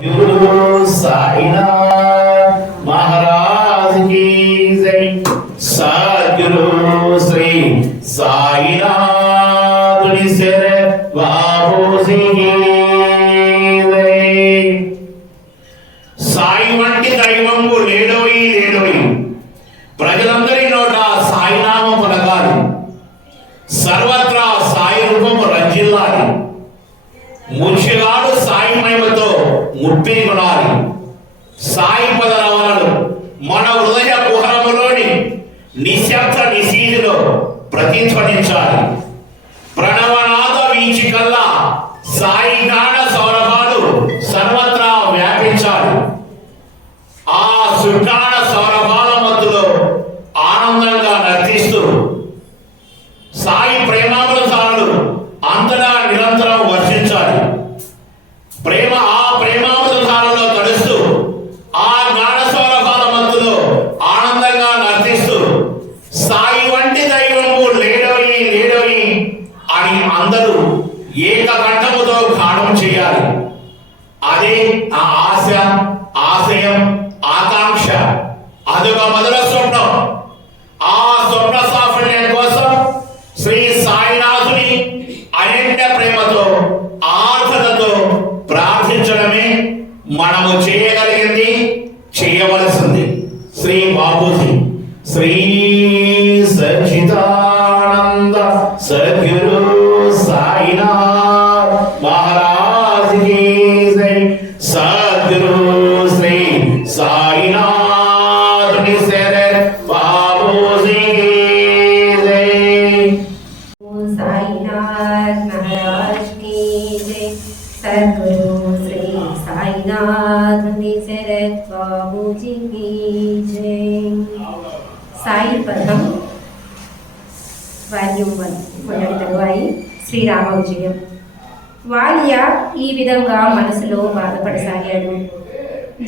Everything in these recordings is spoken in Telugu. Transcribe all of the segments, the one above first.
गुरु साईनाथ महाराज की जय। सद्गुरु श्री साईनाथ बाबूजी की जय। సాయి వంటి దైవంబు లేడోయి లేడోయి, ప్రజలందరి నోట సాయి నామం పలకాలి, సర్వత్రా సాయి రూపము రంజిల్లాలి, మున్షిగాడు సాయి మహిమతో ముప్పిని కొనాలి. సాయి పద రవణలు మన హృదయ కుహరములోని నిశ్శబ్ద నిశీధిలో ప్రతిధ్వనించాలి. ప్రణవనాద వీచికల్లా సాయి గాన సౌరభాలు సర్వత్రా వ్యాపించాలి. ఆ సుగాన సౌరభాల మధ్యలో ఆనందంగా నర్తిస్తూ సాయి ప్రేమామృతాలు అంతటా నిరంతరం వర్షించాలి. ఆ ప్రేమామృతాలలో తడుస్తూ ఆ జ్ఞాన సౌరభాల మధ్యలో ఆనందంగా నర్తిస్తూ సాయి వంటి దైవము లేడోయి లేడోయి అని అందరూ ఏకకంఠముతో గానం చేయాలి. అదే ఆ ఆశ, ఆశయం, ఆకాంక్ష. అదొక మొదల స్వప్నం. ఆ స్వప్న సాఫల్యం కోసం శ్రీ సాయినాథుని అనంత ప్రేమతో ఆర్ద్రతతో ప్రార్థించడమే మనము చేయగలిగింది, చేయవలసింది. శ్రీ బాబూజీ శ్రీ సచ్చిదానంద సద్గురు సాయినాథ్ మహారాజ్ की जय। सद्गुरु श्री साईनाथ बाबूजी की जय। साईनाथ महाराज की जय। सद्गुरु श्री साईनाथ बाबूजी की जय। साई पदम వాల్యూమ్ 1 మొదటి తరువాయి శ్రీరామ విజయం. వాల్య ఈ విధంగా మనసులో బాధపడసాగాడు.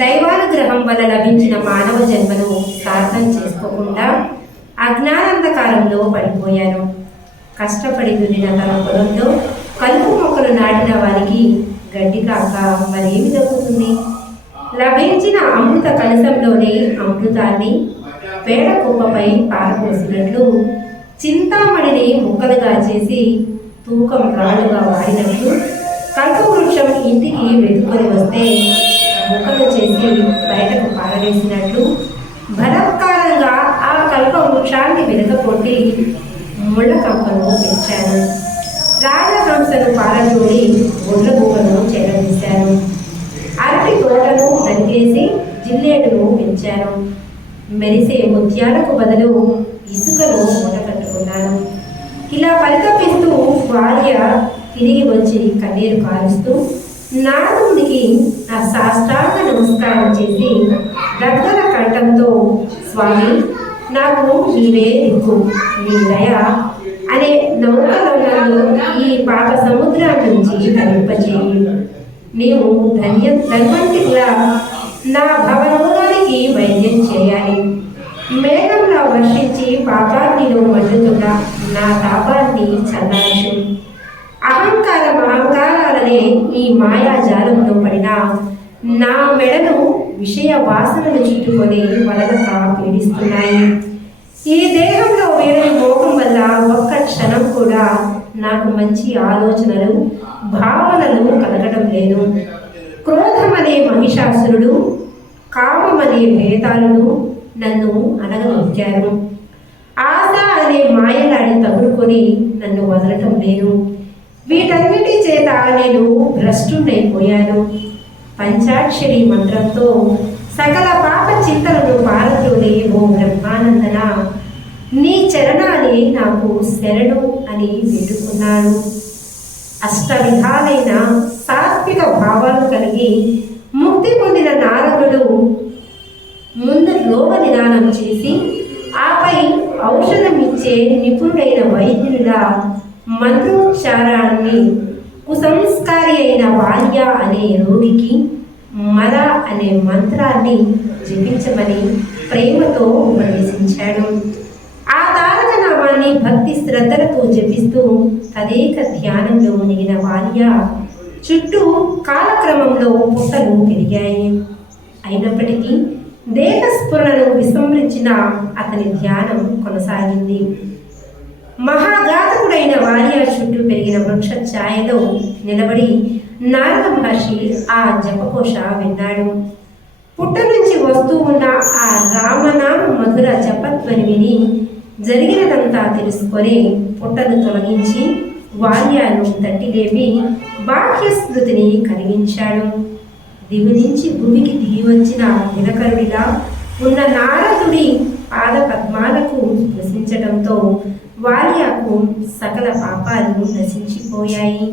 దైవానుగ్రహం వల్ల లభించిన మానవ జన్మను సార్థం చేసుకోకుండా అజ్ఞానాంధకారంలో పడిపోయాను. కష్టపడి దున్నిన తన పొలంలో కలుపు మొక్కలు నాటిన వారికి గడ్డి కాక మరేమి దక్కుతుంది? లభించిన అమృత కలశంలోని అమృతాన్ని పేడ కుప్పపై పారపోసినట్లు, చింతామణిని ముక్కలుగా చేసి తూకం రాళ్ళుగా వాడినట్లు, కల్పవృక్షం ఇంటికి వెతుకొని వస్తే ముక్కలు చేసి బయటకు పారవేసినట్లు బలత్కారంగా ఆ కల్పవృక్షాన్ని వెనుకపోట్టి ముళ్ళ కంపను పెంచాను. రాజహంసను పారజోడి గుడ్లగూకను చేరదీశాను. అరటి తోటను నరికేసి జిల్లేడును పెంచాను. మెరిసే ముత్యాలకు బదులు ఇసుకను మూట కట్టుకున్నాను. ఇలా పరితపిస్తూ భార్య తిరిగి వచ్చి కన్నీరు కారుస్తూ నారదుడికి ఆ సాష్టాంగ నమస్కారం చేసి దగ్గర కంఠంతో, స్వామి నాకు నీవే దిక్కు, నీ దయ అనే నౌకలను ఈ పాప సముద్రం నుంచి తరింపచేయి. నీవు ధన్వంతిలా నా భవరోగానికి వైద్యం చేయాలి. మేఘంలో వర్షించి పాపాగ్నిలో మండుతున్న నా తాపాన్ని చల్లార్చు. అహంకారాలనే ఈ మాయాజాలంలో పడిన నా మెడను విషయ వాసనలు చుట్టుకొని వలనక పీడిస్తున్నాయి. ఈ దేహంలో వేరే మోహం వల్ల ఒక్క క్షణం కూడా నాకు మంచి ఆలోచనలు, భావనలు కలగడం లేదు. క్రోధమనే మహిషాసురుడు, కామమనే భేదాలను నన్ను అనగదొక్కారు. ఆశ అనే మాయలాడి తగులుకొని నన్ను వదలటం లేదు. వీటన్నిటి చేత నేను భ్రష్టునైపోయాను. పంచాక్షరి మంత్రంతో సకల పాప చింతలను పారద్రోలి ఓ బ్రహ్మానందన, నీ చరణాలే నాకు శరణు అని వేడుకున్నాను. అష్ట విధాలైన సాత్విక భావాలు కలిగి ముక్తి పొందిన నారదుడు ముందు లోక నిదానం చేసి ఆపై ఔషధం ఇచ్చే నిపుణుడైన వైద్యునిలా మంత్రోచ్చారాన్ని కుసంస్కారి అయిన వాల్య అనే రోగికి మద అనే మంత్రాన్ని జపించమని ప్రేమతో ఉపదేశించాడు. ఆ తారక నామాన్ని భక్తి శ్రద్ధలతో జపిస్తూ తదేక ధ్యానంలో మునిగిన వాల్య చుట్టూ కాలక్రమంలో పుట్టలు పెరిగాయి. అయినప్పటికీ దేహస్ఫురణను విస్మరించిన అతని ధ్యానం కొనసాగింది. మహాఘాతకుడైన వాలియా చుట్టూ పెరిగిన వృక్ష ఛాయలో నిలబడి నారద మహర్షి ఆ జపకోశ విన్నాడు. పుట్ట నుంచి వస్తూ ఉన్న ఆ రామనామ మధుర జపధ్వని విని జరిగినదంతా తెలుసుకొని పుట్టను తొలగించి వాల్యాను తట్టి లేపి బాహ్యస్మృతిని కలిగించాడు. దివి నుంచి భూమికి దిగి వచ్చిన దినకరుడిలా ఉన్న నారదుడి పాద పద్మాలకు స్పృశించడంతో వాల్యాకు సకల పాపాలు నశించిపోయాయి.